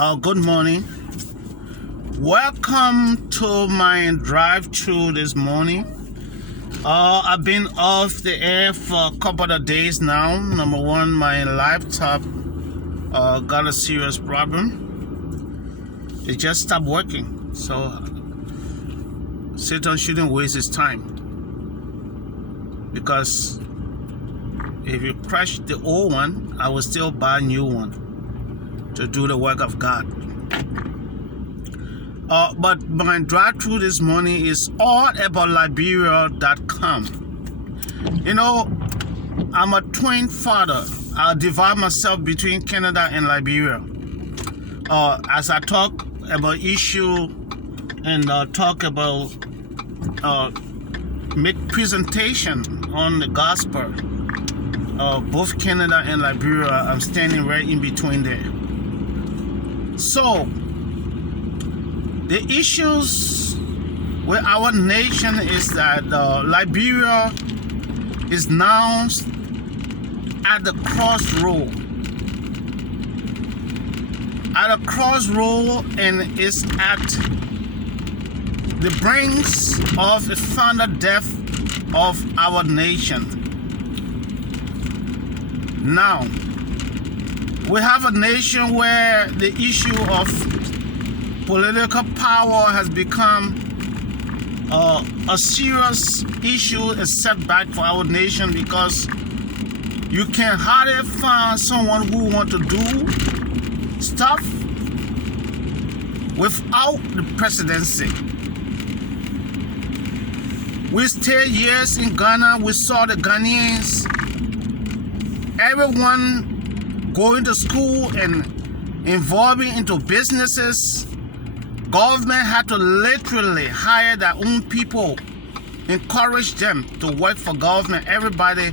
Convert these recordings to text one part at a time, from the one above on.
Good morning. Welcome to my drive-through this morning. I've been off the air for a couple of days now. Number one, my laptop got a serious problem. It just stopped working. So Satan shouldn't waste his time, because if you crash the old one, I will still buy a new one to do the work of God. But my drive-through this morning is allaboutliberia.com. You know, I'm a twin father. I divide myself between Canada and Liberia. As I talk about issue and talk about make presentation on the gospel, both Canada and Liberia, I'm standing right in between there. So, the issues with our nation is that Liberia is now at the crossroad. At a crossroad, and is at the brinks of the final death of our nation. Now, we have a nation where the issue of political power has become a serious issue, a setback for our nation, because you can hardly find someone who wants to do stuff without the presidency. We stayed years in Ghana. We saw the Ghanaians, everyone going to school and involving into businesses. Government had to literally hire their own people, encourage them to work for government. Everybody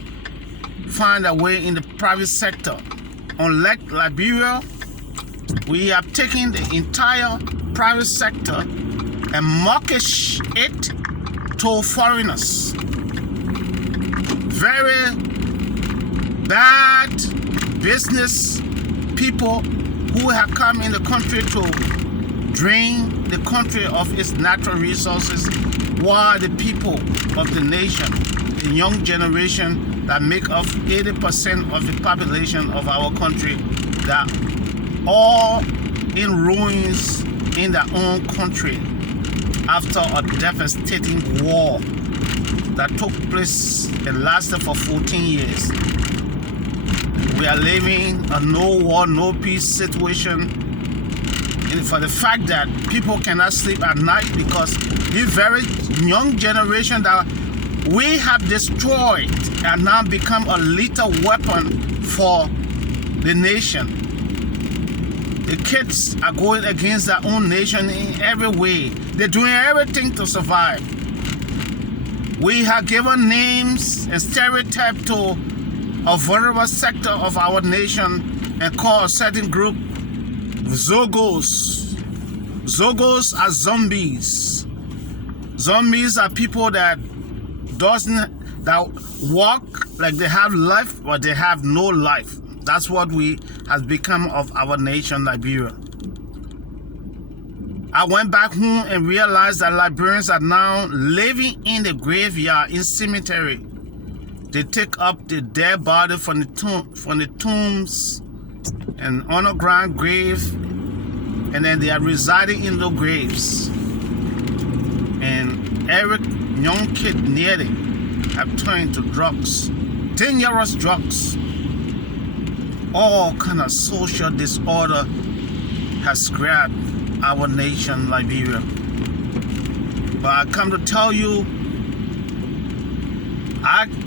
find a way in the private sector. Unlike Liberia, we have taken the entire private sector and mortgaged it to foreigners. Very bad business people who have come in the country to drain the country of its natural resources, while the people of the nation, the young generation that make up 80% of the population of our country, that all in ruins in their own country after a devastating war that took place and lasted for 14 years. We are living a no war, no peace situation, and for the fact that people cannot sleep at night because this very young generation that we have destroyed and now become a lethal weapon for the nation. The kids are going against their own nation in every way. They're doing everything to survive. We have given names and stereotypes to a vulnerable sector of our nation and call a certain group Zogos. Zogos are zombies. Zombies are people that walk like they have life, but they have no life. That's what we has become of our nation, Liberia. I went back home and realized that Liberians are now living in the graveyard, in cemetery. They take up the dead body from the tombs and underground grave, and then they are residing in the graves. And every young kid near them have turned to drugs, dangerous drugs. All kind of social disorder has grabbed our nation, Liberia. But I come to tell you,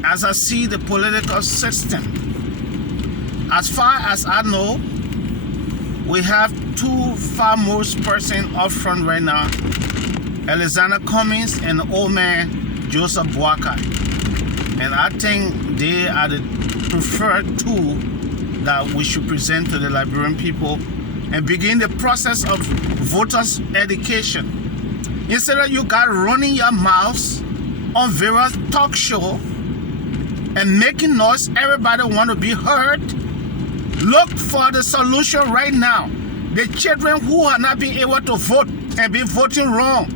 as I see the political system, as far as I know, we have two foremost persons up front right now, Alexander Cummings and the old man Joseph Boakai. And I think they are the preferred two that we should present to the Liberian people and begin the process of voters' education. Instead of you guys running your mouths on various talk shows and making noise, everybody want to be heard. Look for the solution right now. the children who are not being able to vote and be voting wrong.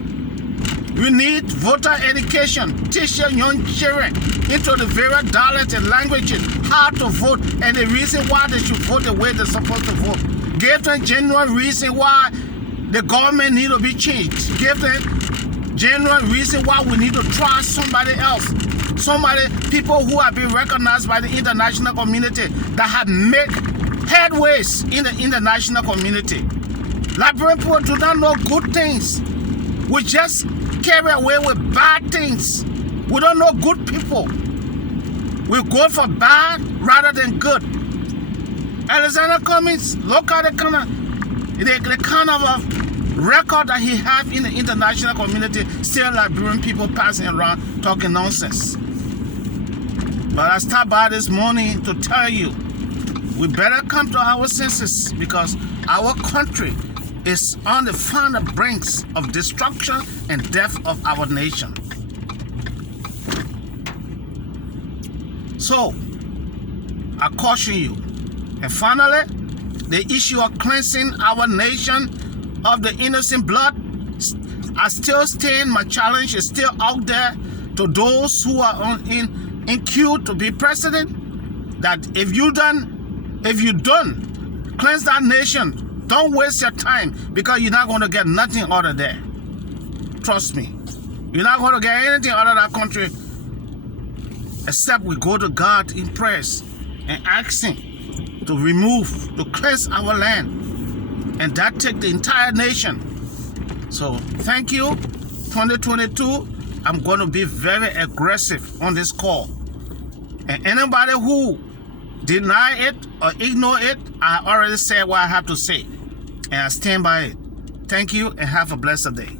We need voter education. Teach your young children into the various dialects and languages how to vote and the reason why they should vote the way they're supposed to vote. Give them genuine reason why the government need to be changed. Give them genuine reason why we need to try somebody else. People who have been recognized by the international community that have made headways in the international community. Liberian people do not know good things. We just carry away with bad things. We don't know good people. We go for bad rather than good. Alexander Cummings, look at the kind of record that he has in the international community. Still Liberian people passing around talking nonsense. But I stopped by this morning to tell you, we better come to our senses because our country is on the final brinks of destruction and death of our nation. So, I caution you. And finally, the issue of cleansing our nation of the innocent blood, I still stand. My challenge is still out there to those who are in queue to be president, that if you don't cleanse that nation, don't waste your time because you're not going to get nothing out of there. Trust me. You're not going to get anything out of that country except we go to God in prayers and ask Him to cleanse our land. And that take the entire nation. So thank you. 2022, I'm going to be very aggressive on this call. And anybody who deny it or ignore it, I already said what I have to say. And I stand by it. Thank you and have a blessed day.